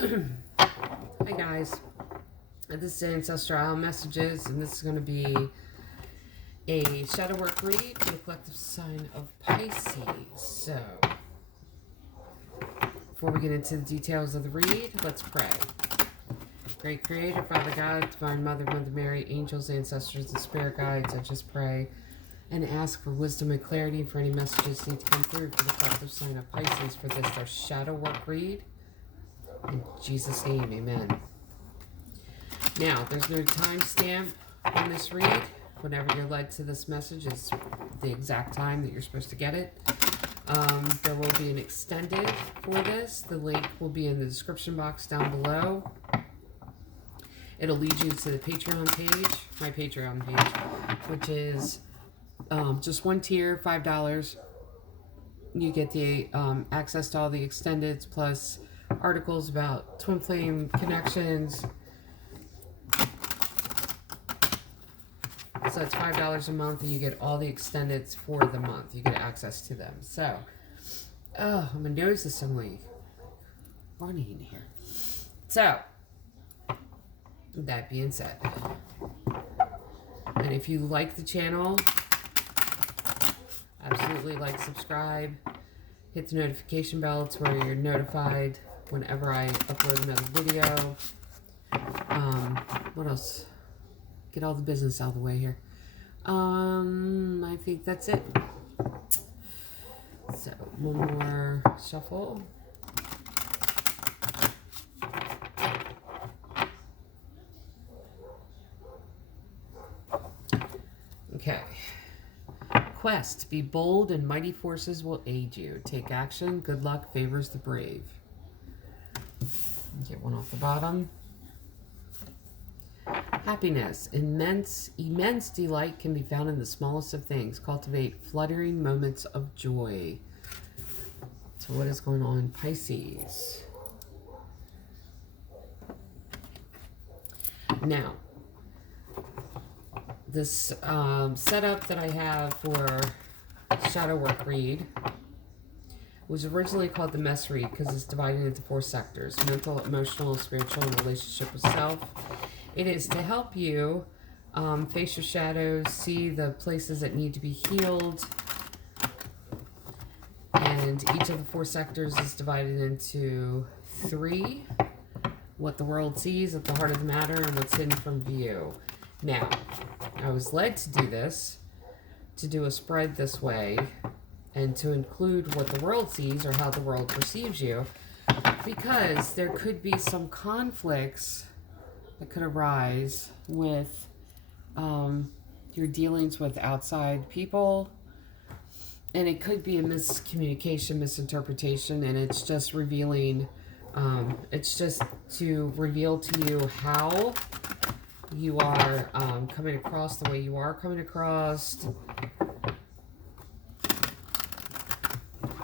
Hi guys, this is Ancestral Messages, and this is going to be a shadow work read for the collective sign of Pisces. So, before we get into the details of the read, let's pray. Great Creator, Father God, Divine Mother, Mother Mary, angels, ancestors, and spirit guides, I just pray and ask for wisdom and clarity for any messages that need to come through for the collective sign of Pisces for this, their shadow work read. In Jesus' name, amen. Now, there's no timestamp on this read. Whenever you're led to this message is the exact time that you're supposed to get it. There will be an extended for this. The link will be in the description box down below. It'll lead you to the Patreon page, my Patreon page, which is just one tier, $5. You get the access to all the extendeds plus articles about twin flame connections. So it's $5 a month, and you get all the extendeds for the month. You get access to them. So, oh, my nose is suddenly running in here. So, that being said, and if you like the channel, absolutely like, subscribe, hit the notification bell to where you're notified whenever I upload another video. What else? Get all the business out of the way here. I think that's it. So, one more shuffle. Okay. Quest. Be bold and mighty forces will aid you. Take action. Good luck favors the brave. Get one off the bottom. Happiness. Immense delight can be found in the smallest of things. Cultivate fluttering moments of joy. So what is going on, Pisces? Now, this setup that I have for shadow work read was originally called the mess read because it's divided into 4 sectors: mental, emotional, spiritual, and relationship with self. It is to help you face your shadows, see the places that need to be healed, and each of the 4 sectors is divided into 3: what the world sees at the heart of the matter and what's hidden from view. Now, I was led to do this, to do a spread this way, and to include what the world sees or how the world perceives you, because there could be some conflicts that could arise with your dealings with outside people, and it could be a miscommunication, misinterpretation, and it's just revealing, it's just to reveal to you how you are coming across the way you are coming across.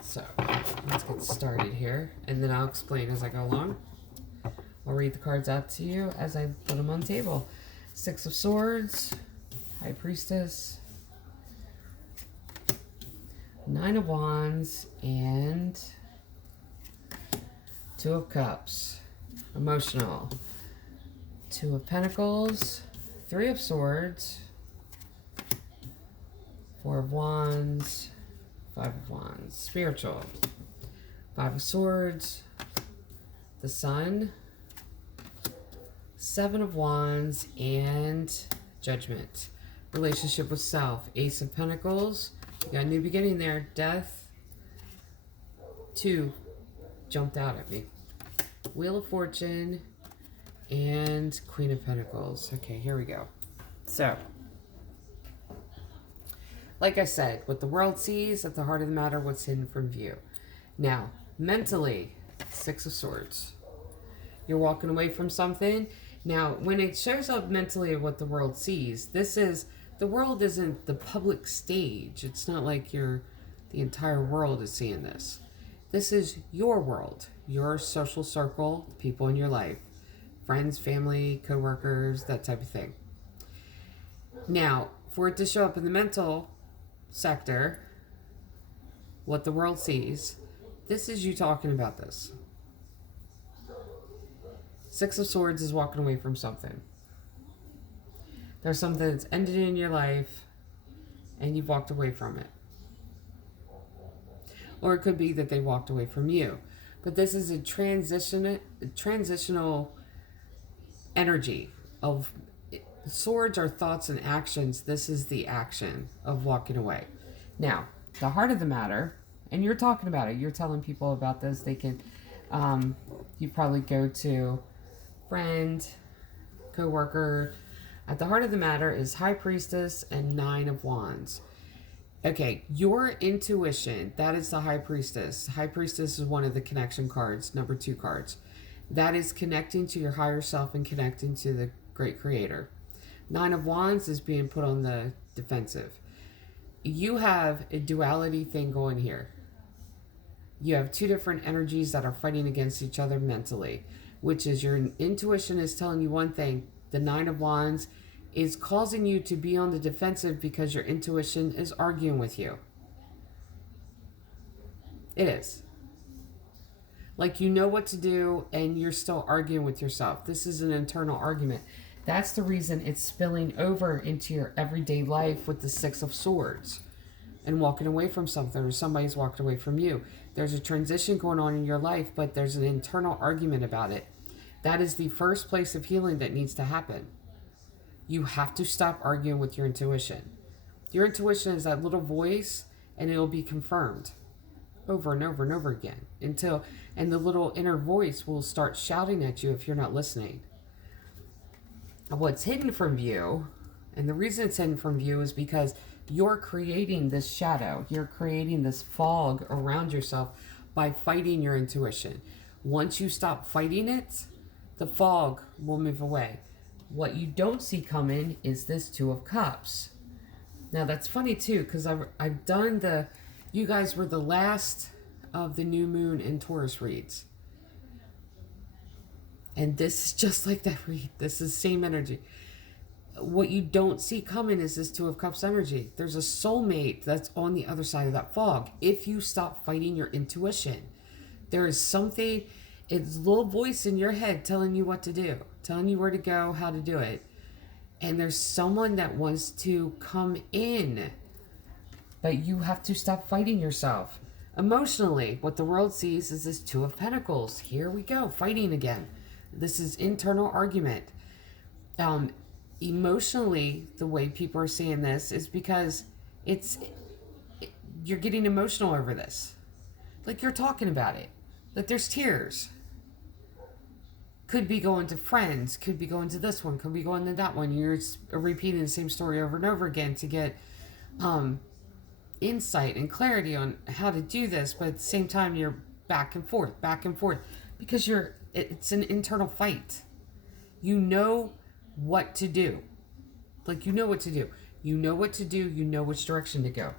So let's get started here, and then I'll explain as I go along. I'll read the cards out to you as I put them on the table. 6 of Swords, High Priestess, 9 of Wands, and 2 of Cups. Emotional. 2 of Pentacles, 3 of Swords, 4 of Wands, 5 of Wands. Spiritual. 5 of Swords, the Sun, 7 of Wands, and Judgment. Relationship with self. Ace of Pentacles. You got a new beginning there. Death. 2 jumped out at me. Wheel of Fortune and Queen of Pentacles. Okay, here we go. So, like I said, what the world sees at the heart of the matter, what's hidden from view. Now, mentally, 6 of Swords. You're walking away from something. Now, when it shows up mentally of what the world sees, the world isn't the public stage. It's not like the entire world is seeing this. This is your world, your social circle, people in your life, friends, family, co-workers, that type of thing. Now, for it to show up in the mental sector, what the world sees, this is you talking about this. Six of Swords is walking away from something. There's something that's ended in your life and you've walked away from it. Or it could be that they walked away from you. But this is a transitional energy of swords are thoughts and actions. This is the action of walking away. Now, the heart of the matter, and you're talking about it, you're telling people about this. They can, you probably go to friend, co-worker. At the heart of the matter is High Priestess and Nine of Wands. Okay, your intuition, that is the High Priestess. High Priestess is one of the connection cards, number 2 cards. That is connecting to your higher self and connecting to the great creator. Nine of Wands is being put on the defensive. You have a duality thing going here. You have 2 different energies that are fighting against each other mentally, which is your intuition is telling you one thing. The Nine of Wands is causing you to be on the defensive because your intuition is arguing with you. It is. Like you know what to do and you're still arguing with yourself. This is an internal argument. That's the reason it's spilling over into your everyday life with the Six of Swords and walking away from something, or somebody's walked away from you. There's a transition going on in your life, but there's an internal argument about it. That is the first place of healing that needs to happen. You have to stop arguing with your intuition. Your intuition is that little voice, and it'll be confirmed over and over and over again and the little inner voice will start shouting at you if you're not listening. What's hidden from view, and the reason it's hidden from view is because you're creating this shadow. You're creating this fog around yourself by fighting your intuition. Once you stop fighting it, the fog will move away. What you don't see coming is this Two of Cups. Now that's funny too, because I've done you guys were the last of the new moon in Taurus reads. And this is just like that read. This is same energy. What you don't see coming is this Two of Cups energy. There's a soulmate that's on the other side of that fog. If you stop fighting your intuition, there is something, it's a little voice in your head telling you what to do, telling you where to go, how to do it. And there's someone that wants to come in, but you have to stop fighting yourself. Emotionally, what the world sees is this Two of Pentacles. Here we go, fighting again. This is internal argument. Emotionally, the way people are seeing this is because you're getting emotional over this. Like you're talking about it. Like there's tears. Could be going to friends, could be going to this one, could be going to that one. You're repeating the same story over and over again to get insight and clarity on how to do this, but at the same time you're back and forth because it's an internal fight. You know what to do. Like you know what to do. You know what to do, you know which direction to go.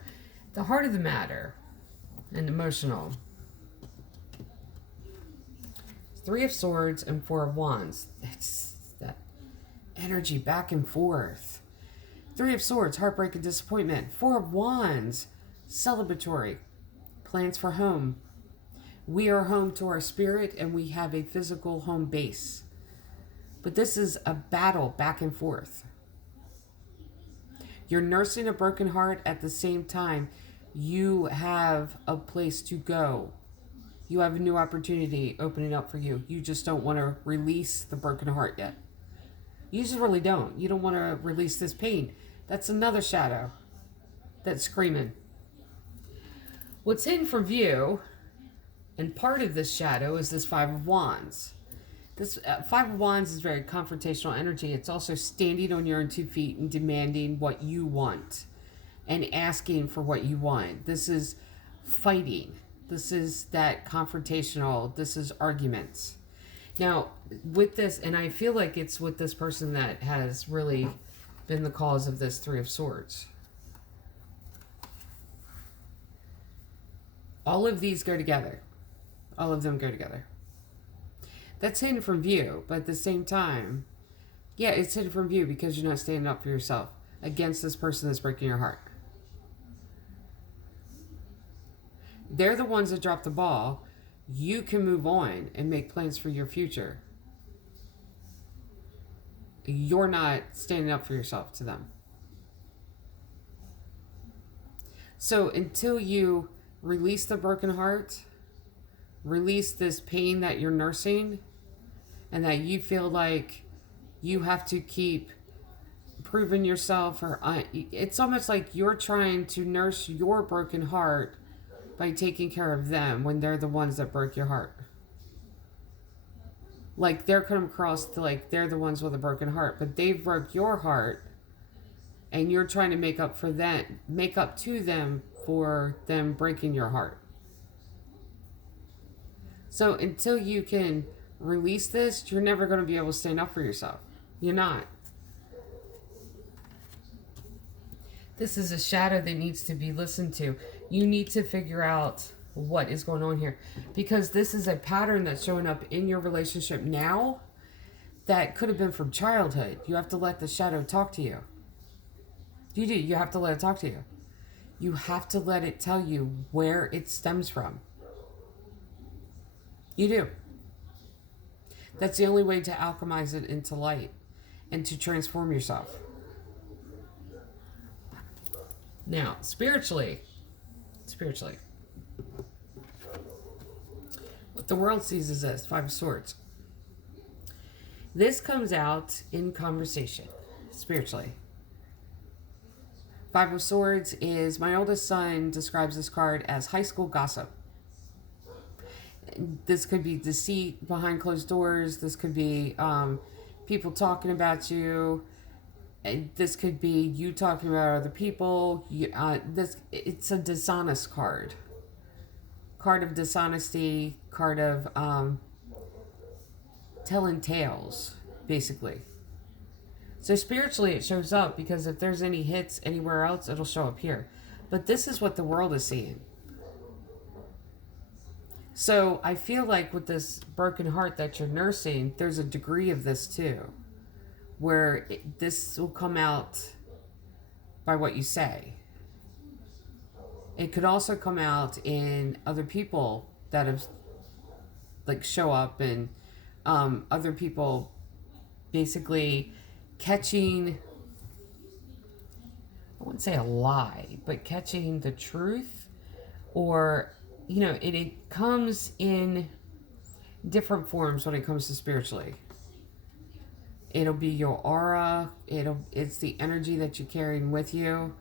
The heart of the matter and emotional. Three of Swords and Four of Wands. It's that energy back and forth. Three of Swords, heartbreak and disappointment. Four of Wands, celebratory. Plans for home. We are home to our spirit and we have a physical home base. But this is a battle back and forth. You're nursing a broken heart at the same time. You have a place to go. You have a new opportunity opening up for you. You just don't want to release the broken heart yet. You just really don't. You don't want to release this pain. That's another shadow that's screaming. What's hidden from view, and part of this shadow, is this Five of Wands. This Five of Wands is very confrontational energy. It's also standing on your own 2 feet and demanding what you want and asking for what you want. This is fighting. This is that confrontational. This is arguments. Now, with this, and I feel like it's with this person that has really been the cause of this Three of Swords. All of these go together. All of them go together. That's hidden from view, but at the same time, yeah, it's hidden from view because you're not standing up for yourself against this person that's breaking your heart. They're the ones that drop the ball. You can move on and make plans for your future. you're not standing up for yourself to them. So until you release the broken heart, release this pain that you're nursing, and that you feel like you have to keep proving yourself, or it's almost like you're trying to nurse your broken heart by taking care of them when they're the ones that broke your heart. Like they're come across like they're the ones with a broken heart, but they broke your heart, and you're trying to make up to them for them breaking your heart. So until you can release this, you're never going to be able to stand up for yourself. You're not. This is a shadow that needs to be listened to. You need to figure out what is going on here, because this is a pattern that's showing up in your relationship now that could have been from childhood. You have to let the shadow talk to you. You do. You have to let it talk to you. You have to let it tell you where it stems from. You do. That's the only way to alchemize it into light and to transform yourself. Now, spiritually, what the world sees is this: Five of Swords. This comes out in conversation, spiritually. Five of Swords is, my oldest son describes this card as high school gossip. This could be deceit behind closed doors. This could be people talking about you. This could be you talking about other people. It's a dishonest card. Card of dishonesty. Card of telling tales, basically. So spiritually it shows up, because if there's any hits anywhere else, it'll show up here. But this is what the world is seeing. So I feel like with this broken heart that you're nursing, there's a degree of this too, where this will come out by what you say. It could also come out in other people that have like show up, and other people basically catching, I wouldn't say a lie, but catching the truth, or it comes in different forms when it comes to spiritually. It'll be your aura. It's the energy that you're carrying with you.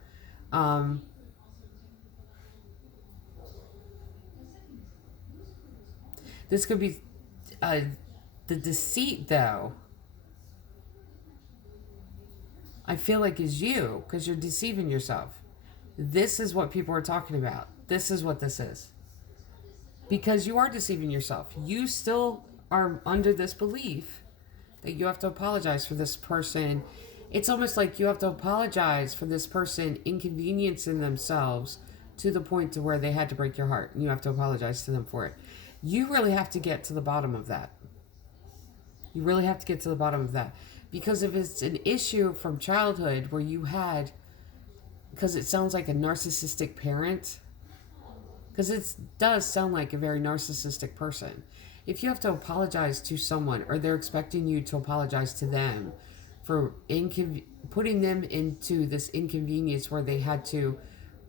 This could be the deceit, though. I feel like is you, because you're deceiving yourself. This is what people are talking about. This is what this is. Because you are deceiving yourself. You still are under this belief that you have to apologize for this person. It's almost like you have to apologize for this person inconveniencing themselves to the point to where they had to break your heart. And you have to apologize to them for it. You really have to get to the bottom of that. You really have to get to the bottom of that. Because if it's an issue from childhood where you had, because it sounds like a narcissistic parent, because it does sound like a very narcissistic person. If you have to apologize to someone, or they're expecting you to apologize to them for putting them into this inconvenience where they had to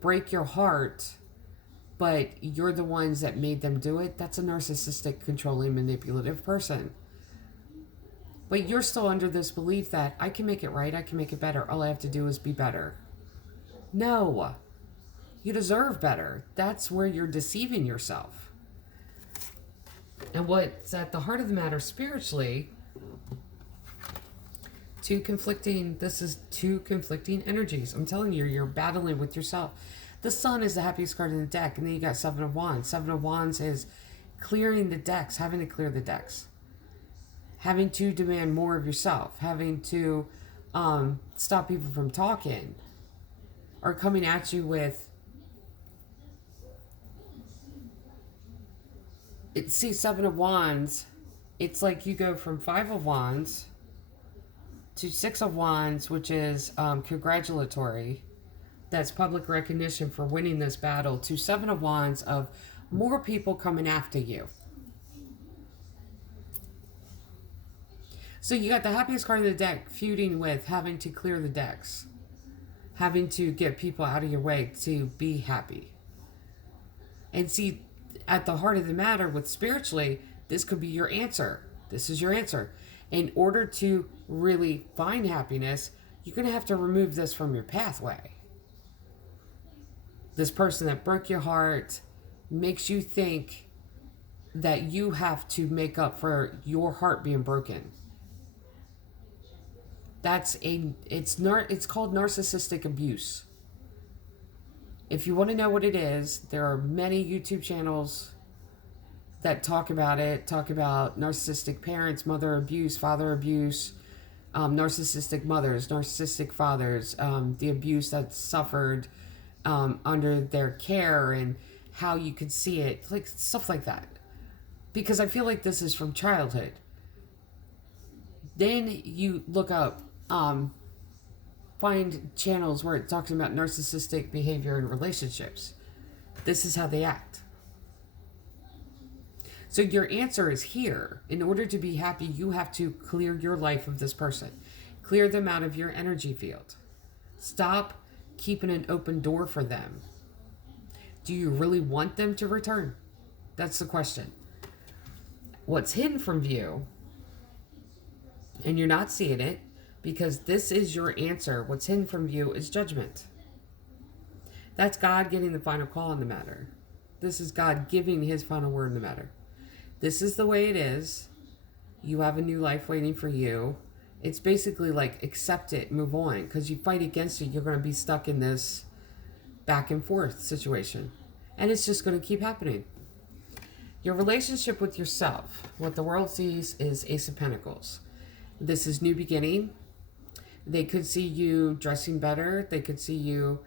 break your heart, but you're the ones that made them do it, that's a narcissistic, controlling, manipulative person. But you're still under this belief that I can make it right, I can make it better, all I have to do is be better. No. You deserve better. That's where you're deceiving yourself. And what's at the heart of the matter spiritually, this is two conflicting energies. I'm telling you, you're battling with yourself. The Sun is the happiest card in the deck, and then you got Seven of Wands. Seven of Wands is clearing the decks, having to clear the decks. Having to demand more of yourself, having to stop people from talking, or coming at you with, see, Seven of Wands, it's like you go from Five of Wands to Six of Wands, which is congratulatory. That's public recognition for winning this battle, to Seven of Wands of more people coming after you. So you got the happiest card in the deck feuding with having to clear the decks, having to get people out of your way to be happy. And see, at the heart of the matter with spiritually, this could be your answer. This is your answer. In order to really find happiness, you're going to have to remove this from your pathway. This person that broke your heart makes you think that you have to make up for your heart being broken. It's called narcissistic abuse. If you want to know what it is, there are many YouTube channels that talk about it, talk about narcissistic parents, mother abuse, father abuse, narcissistic mothers, narcissistic fathers, the abuse that's suffered under their care, and how you could see it, like stuff like that. Because I feel like this is from childhood. Then you look up, find channels where it talks about narcissistic behavior in relationships. This is how they act. So your answer is here. In order to be happy, you have to clear your life of this person. Clear them out of your energy field. Stop keeping an open door for them. Do you really want them to return? That's the question. What's hidden from view, and you're not seeing it, because this is your answer. What's hidden from view is judgment. That's God getting the final call on the matter. This is God giving his final word in the matter. This is the way it is. You have a new life waiting for you. It's basically like accept it, move on. Because you fight against it, you're going to be stuck in this back and forth situation. And it's just going to keep happening. Your relationship with yourself, what the world sees is Ace of Pentacles. This is new beginning. They could see you dressing better. They could see you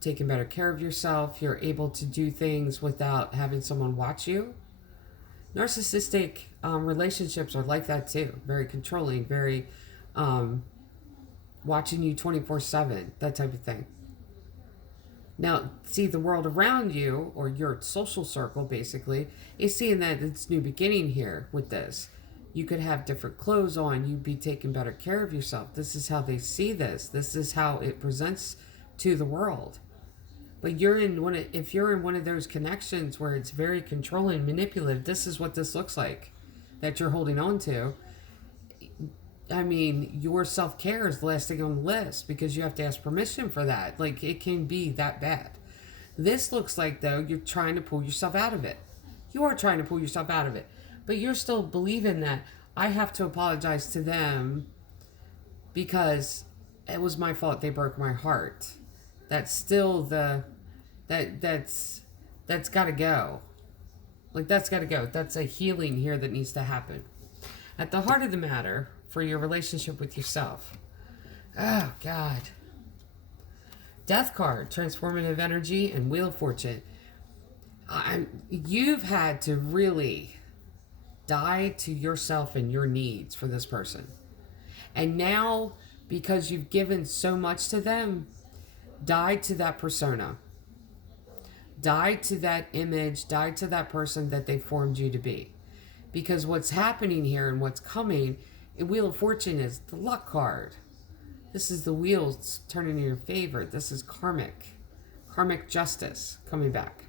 taking better care of yourself. You're able to do things without having someone watch you. Narcissistic relationships are like that too. Very controlling, very watching you 24/7, that type of thing. Now, see, the world around you, or your social circle basically, is seeing that it's new beginning here with this. You could have different clothes on. You'd be taking better care of yourself. This is how they see this. This is how it presents to the world. But if you're in one of those connections where it's very controlling, manipulative, this is what this looks like that you're holding on to. I mean, your self-care is the last thing on the list because you have to ask permission for that. Like, it can be that bad. This looks like, though, you're trying to pull yourself out of it. You are trying to pull yourself out of it. But you're still believing that I have to apologize to them because it was my fault they broke my heart. That's still that's got to go. Like, that's got to go. That's a healing here that needs to happen. At the heart of the matter, for your relationship with yourself. Oh, God. Death card, transformative energy, and Wheel of Fortune. You've had to really die to yourself and your needs for this person. And now, because you've given so much to them, die to that persona. Die to that image. Die to that person that they formed you to be. Because what's happening here and what's coming, Wheel of Fortune is the luck card. This is the wheels turning in your favor. This is karmic justice coming back.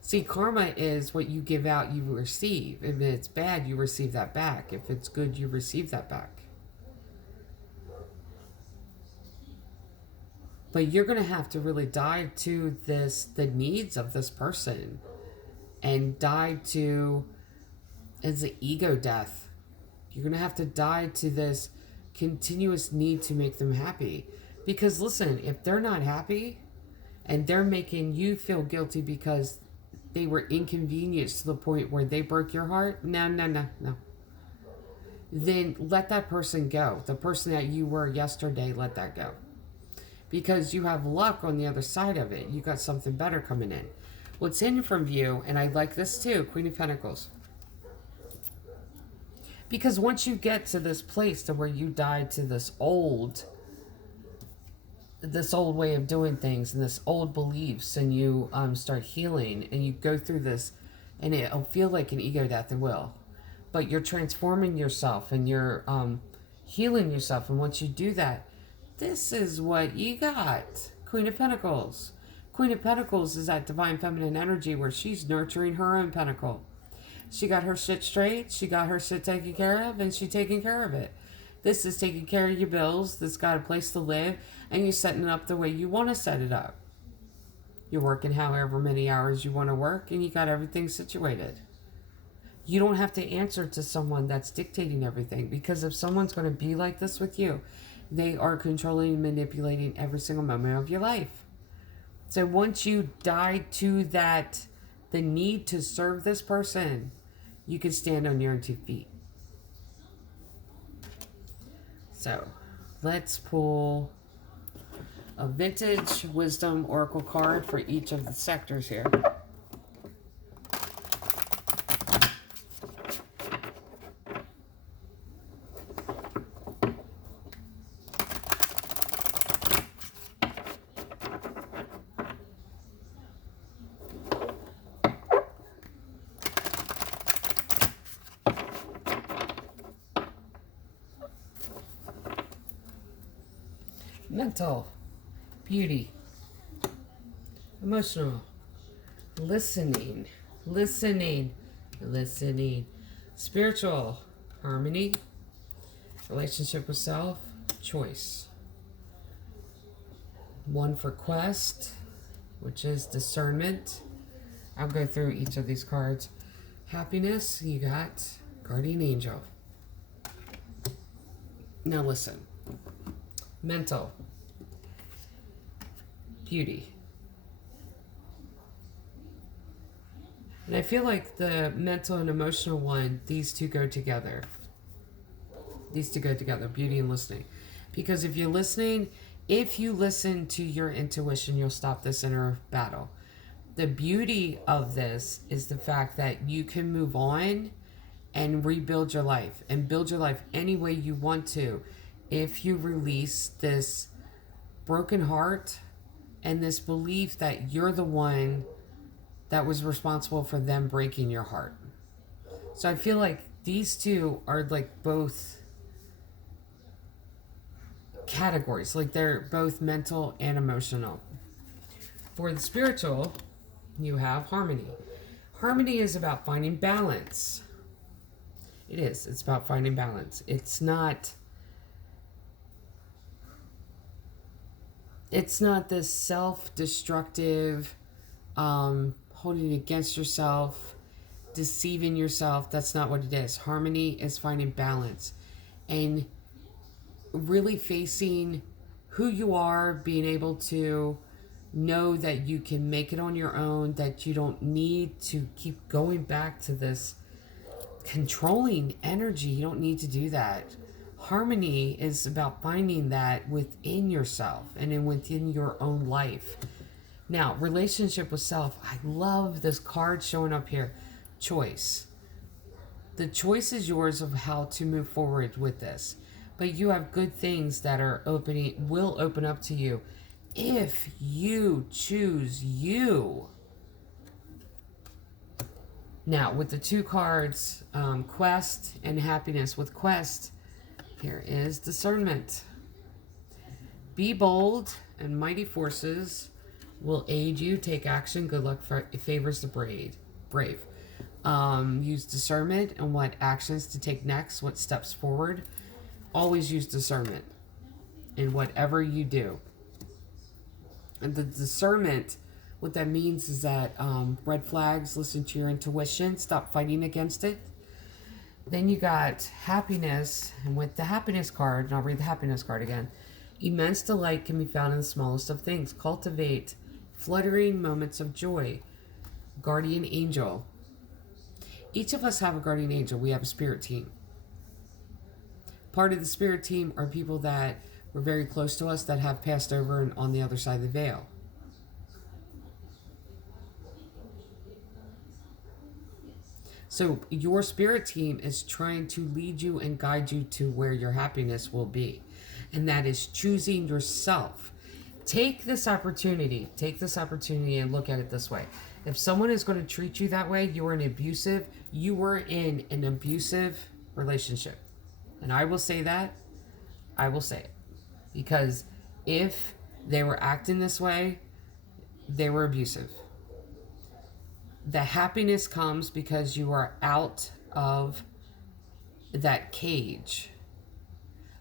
See, karma is what you give out, you receive. If it's bad, you receive that back. If it's good, you receive that back. But you're going to have to really die to the needs of this person. And die to, it's an ego death. You're going to have to die to this continuous need to make them happy. Because listen, if they're not happy and they're making you feel guilty because they were inconvenienced to the point where they broke your heart, no. Then let that person go. The person that you were yesterday, let that go. Because you have luck on the other side of it. You got something better coming in. What's in from view, and I like this too, Queen of Pentacles. Because once you get to this place to where you die to this old this old way of doing things and this old beliefs, and you start healing, and you go through this, and it'll feel like an ego death. It will, but you're transforming yourself, and you're healing yourself. And once you do that, this is what you got. Queen of Pentacles. Queen of Pentacles is that divine feminine energy where she's nurturing her own pentacle. She got her shit straight, she got her shit taken care of, and she's taking care of it. This is taking care of your bills, that's got a place to live, and you're setting it up the way you want to set it up. You're working however many hours you want to work, and you got everything situated. You don't have to answer to someone that's dictating everything, because if someone's going to be like this with you, they are controlling and manipulating every single moment of your life. So once you die to that, the need to serve this person, you can stand on your own 2 feet. So let's pull a vintage wisdom oracle card for each of the sectors here. Mental, beauty, emotional, listening, spiritual, harmony, relationship with self, choice. 1 for quest, which is discernment. I'll go through each of these cards. Happiness, you got guardian angel. Now listen. Mental, beauty. And I feel like the mental and emotional one, these two go together. Beauty and listening. Because if you listen to your intuition, you'll stop this inner battle. The beauty of this is the fact that you can move on and rebuild your life and build your life any way you want to. If you release this broken heart and this belief that you're the one that was responsible for them breaking your heart. So I feel like these two are like both categories, like they're both mental and emotional. For the spiritual, you have harmony. Harmony is about finding balance. It's about finding balance. It's not this self-destructive, holding it against yourself, deceiving yourself. That's not what it is. Harmony is finding balance and really facing who you are, being able to know that you can make it on your own, that you don't need to keep going back to this controlling energy. You don't need to do that. Harmony is about finding that within yourself and within your own life. Now, relationship with self. I love this card showing up here. Choice. The choice is yours of how to move forward with this. But you have good things that will open up to you if you choose you. Now, with the 2 cards, quest and happiness. With quest, here is discernment. Be bold, and mighty forces will aid you. Take action. Good luck favors the brave. Use discernment and what actions to take next, what steps forward. Always use discernment in whatever you do. And the discernment, what that means is that red flags, listen to your intuition, stop fighting against it. Then you got happiness, and with the happiness card, and I'll read the happiness card again. Immense delight can be found in the smallest of things. Cultivate fluttering moments of joy. Guardian angel. Each of us have a guardian angel. We have a spirit team. Part of the spirit team are people that were very close to us that have passed over and on the other side of the veil. So your spirit team is trying to lead you and guide you to where your happiness will be. And that is choosing yourself. take this opportunity and look at it this way. If someone is going to treat you that way, you were in an abusive relationship. And I will say that. I will say it. Because if they were acting this way, they were abusive. The happiness comes because you are out of that cage.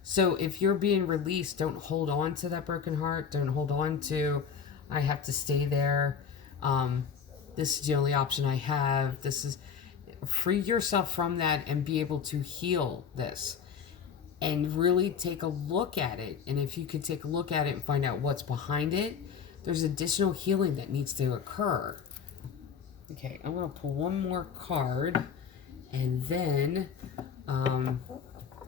So if you're being released, don't hold on to that broken heart. Don't hold on to, I have to stay there. This is the only option I have. Free yourself from that and be able to heal this. And really take a look at it. And if you could take a look at it and find out what's behind it, there's additional healing that needs to occur. Okay, I'm going to pull one more card. And then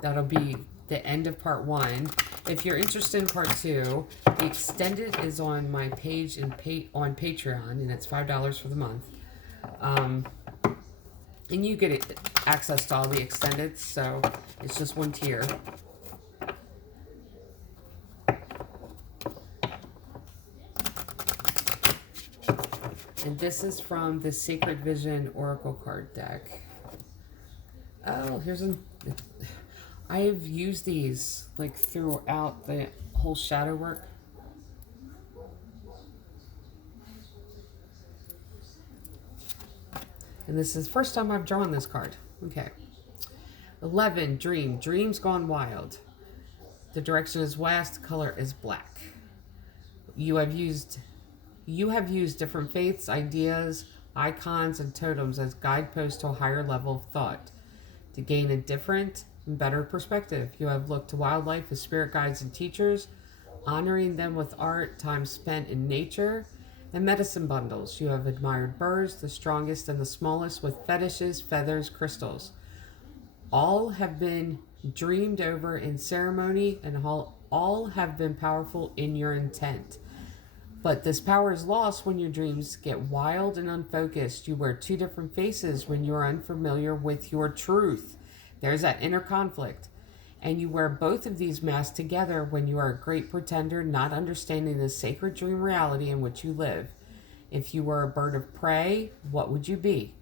that'll be the end of part 1. If you're interested in part 2, the extended is on my page on Patreon, and it's $5 for the month. And you get access to all the extended, so it's just one tier. And this is from the Sacred Vision Oracle card deck. Oh, I have used these like throughout the whole shadow work. And this is the first time I've drawn this card. Okay. 11, dream. Dreams gone wild. The direction is west, color is black. You have used different faiths, ideas, icons, and totems as guideposts to a higher level of thought. To gain a different and better perspective, you have looked to wildlife as spirit guides and teachers, honoring them with art, time spent in nature, and medicine bundles. You have admired birds, the strongest and the smallest, with fetishes, feathers, crystals. All have been dreamed over in ceremony, and all have been powerful in your intent. But this power is lost when your dreams get wild and unfocused. You wear two different faces when you are unfamiliar with your truth. There's that inner conflict. And you wear both of these masks together when you are a great pretender, not understanding the sacred dream reality in which you live. If you were a bird of prey, what would you be?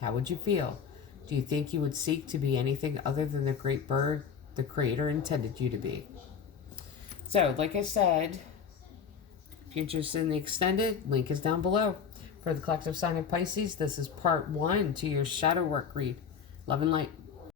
How would you feel? Do you think you would seek to be anything other than the great bird the Creator intended you to be? So, like I said, if you're interested in the extended, link is down below. For the collective sign of Pisces, this is part 1 to your shadow work read. Love and light.